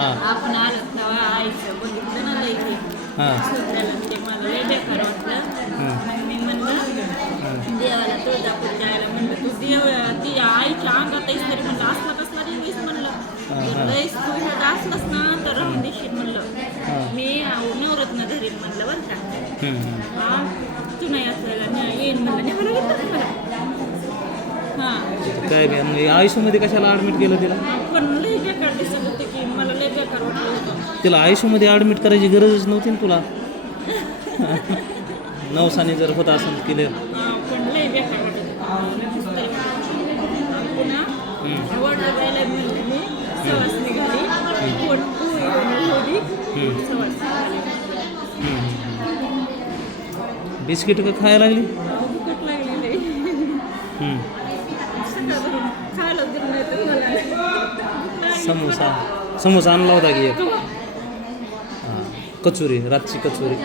आपण आलो तेव्हा आईचं बघितलं ना लई ते. हां. म्हणजे मला लई बेकार वाटलं. मग मी म्हणलं देवाला तुळजापूर जायला म्हणलं तू देव ती आईच्या अंगात आहेस तरी म्हणलं असला कसला देवीस म्हणलं. लईस तू असलास ना तर राहून देशील म्हणलं. मी नवरत्न धरीन म्हणलं बरं का. हा तू नाही असायला येईन म्हणलं. नाही मला मला. हां. काय आयुष्यामध्ये कशाला ॲडमिट केलं तिला? पण बेकार दिसत होते की मला बेकार वाटलं होतं तिला आयुष्यामध्ये ॲडमिट करायची गरजच नव्हती ना तुला नवसाने जर होत असेल केलं हा, पण बेकार वाटत होतं. तरी पुन्हा मी सवास निघाली कोण होती सवास निघाली बिस्किट का खायला लागली लागली हम्म. खायला नाही तर मला समोसा। समोसा पनि लाउँदाखेरि कचुरी रात्री कचुरी.